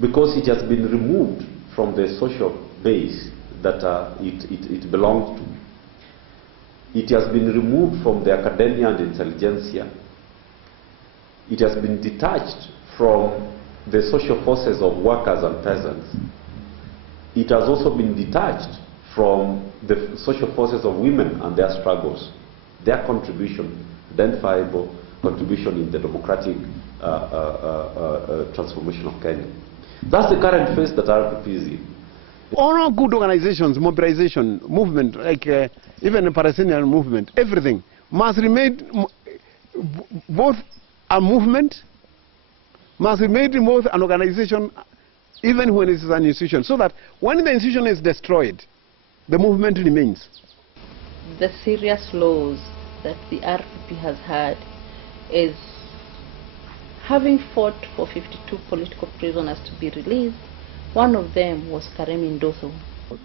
because it has been removed from the social base that it belonged to. It has been removed from the academia and intelligentsia. It has been detached from the social forces of workers and peasants. It has also been detached from the social forces of women and their struggles, their contribution, identifiable contribution in the democratic transformation of Kenya. That's the current phase that RPP is in. All good organizations, mobilization, movement, like even the Palestinian movement, everything must remain both a movement, must remain both an organization, even when it's an institution, so that when the institution is destroyed, the movement remains. The serious loss that the RPP has had is having fought for 52 political prisoners to be released. One of them was Karemi Ndoso.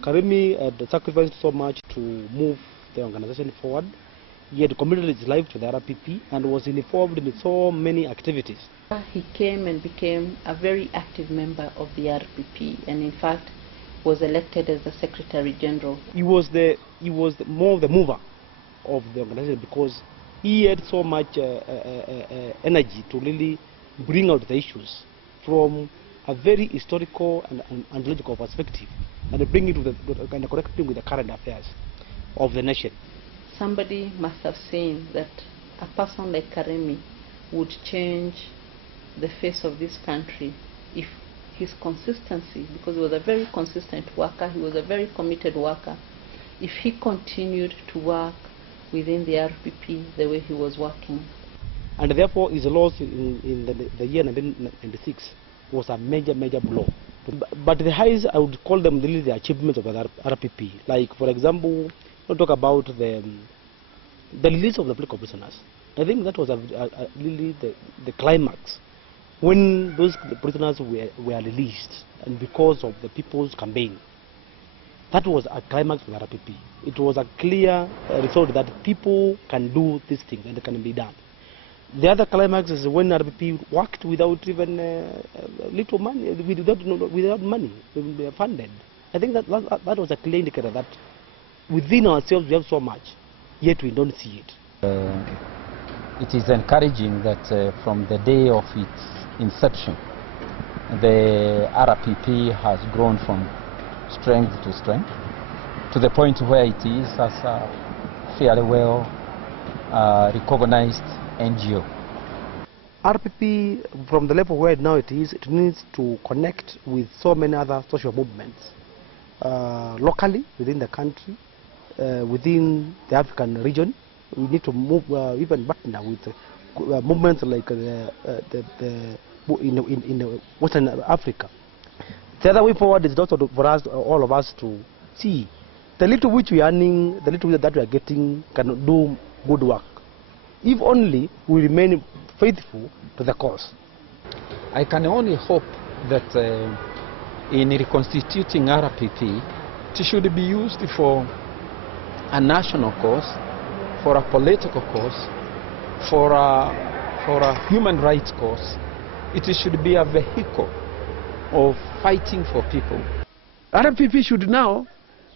Karemi had sacrificed so much to move the organization forward. He had committed his life to the RPP and was involved in so many activities. He came and became a very active member of the RPP, and in fact was elected as the Secretary General. He was more the mover of the organization because he had so much energy to really bring out the issues from a very historical and logical perspective and bring it to and connect it with the current affairs of the nation. Somebody must have seen that a person like Karemi would change the face of this country if his consistency, because he was a very consistent worker, he was a very committed worker, if he continued to work within the RPP the way he was working. And therefore his loss in the year 1996 was a major blow. But the highs, I would call them really the achievements of the RPP. Like, for example, we'll talk about the release of the political prisoners. I think that was really the climax. When those prisoners were released, and because of the people's campaign, that was a climax for the RPP. It was a clear result that people can do these things and it can be done. The other climax is when RPP worked without even little money, without money, funded. I think that was a clear indicator that within ourselves we have so much, yet we don't see it. It is encouraging that from the day of its inception, the RPP has grown from strength to strength to the point where it is as a fairly well recognized NGO. RPP, from the level where now it is, it needs to connect with so many other social movements locally within the country, within the African region. We need to move even partner with movements like in Western Africa. The other way forward is also for us, all of us, to see the little which we are earning, the little that we are getting can do good work, if only we remain faithful to the cause. I can only hope that in reconstituting RPP, it should be used for a national cause, for a political cause, for a human rights cause. It should be a vehicle of fighting for people. RPP should now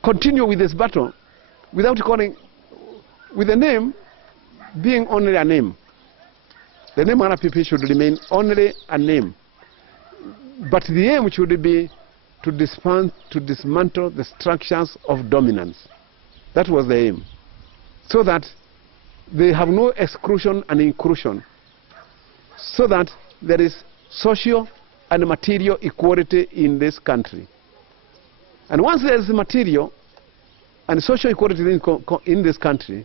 continue with this battle without calling, with the name being only a name. The name RPP should remain only a name. But the aim should be to dismantle the structures of dominance. That was the aim. So that they have no exclusion and inclusion. So that there is social and material equality in this country. And once there is material and social equality in this country,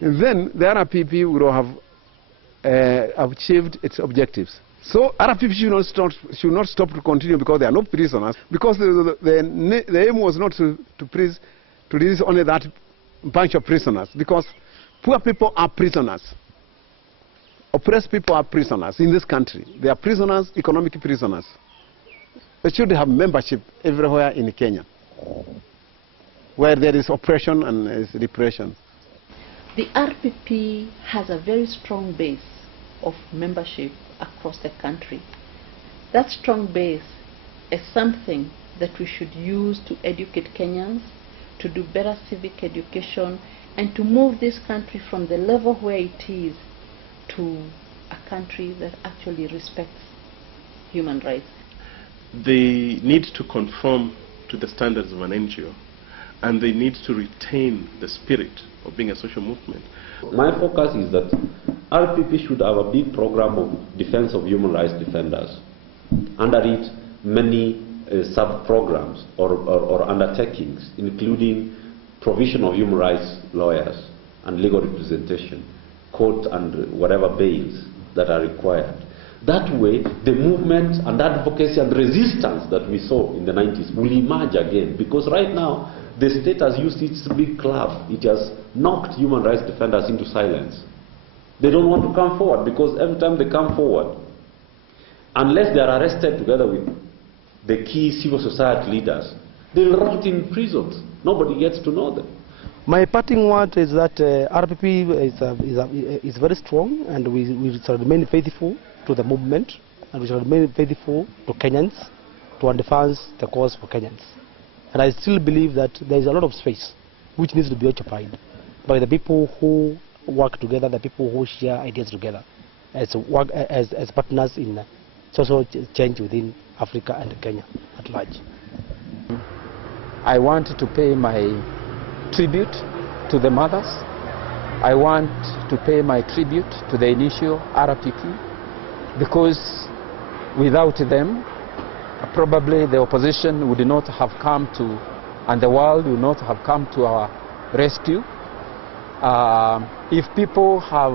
then the RPP will have achieved its objectives. So RPP should not stop to continue because there are no prisoners, because the aim was not to release only that bunch of prisoners, because poor people are prisoners. Oppressed people are prisoners in this country. They are prisoners, economic prisoners. They should have membership everywhere in Kenya, where there is oppression and there is repression. The RPP has a very strong base of membership across the country. That strong base as something that we should use to educate Kenyans, to do better civic education, and to move this country from the level where it is to a country that actually respects human rights. They need to conform to the standards of an NGO, and they need to retain the spirit of being a social movement. My focus is that RPP should have a big program of defense of human rights defenders. Under it, many sub-programs or undertakings, including provision of human rights lawyers and legal representation, court and whatever bails that are required. That way, the movement and advocacy and resistance that we saw in the 90s will emerge again, because right now, the state has used its big club. It has knocked human rights defenders into silence. They don't want to come forward, because every time they come forward, unless they are arrested together with the key civil society leaders, they will rot in prisons. Nobody gets to know them. My parting word is that RPP is very strong, and we shall remain faithful to the movement, and we shall remain faithful to Kenyans, to advance the cause for Kenyans. And I still believe that there is a lot of space which needs to be occupied by the people who work together, the people who share ideas together as partners in social change within Africa and Kenya at large. I want to pay my tribute to the mothers. I want to pay my tribute to the initial RPP, because without them, probably the opposition would not have come to, and the world would not have come to our rescue. If people have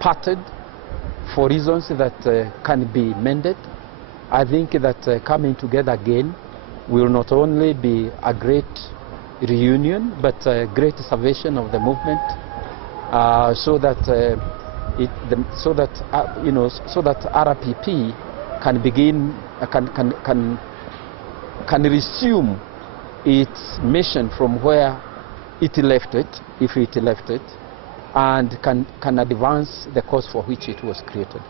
parted for reasons that can be mended, I think that coming together again will not only be a great reunion, but a great salvation of the movement, so that RPP can begin, can resume its mission from where it left it, if it left it, and can advance the cause for which it was created.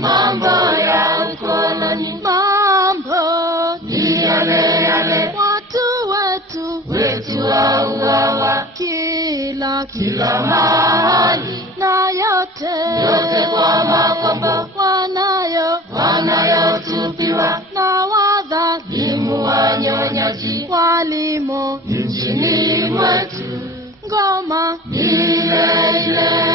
Mambo ya ukoloni, mambo ni yale yale, watu wetu wauawa kila mahali, na yote kwa makombo wanayotupiwa na wadhalimu wanyonyaji walimo nchini mwetu. Ngoma ile ile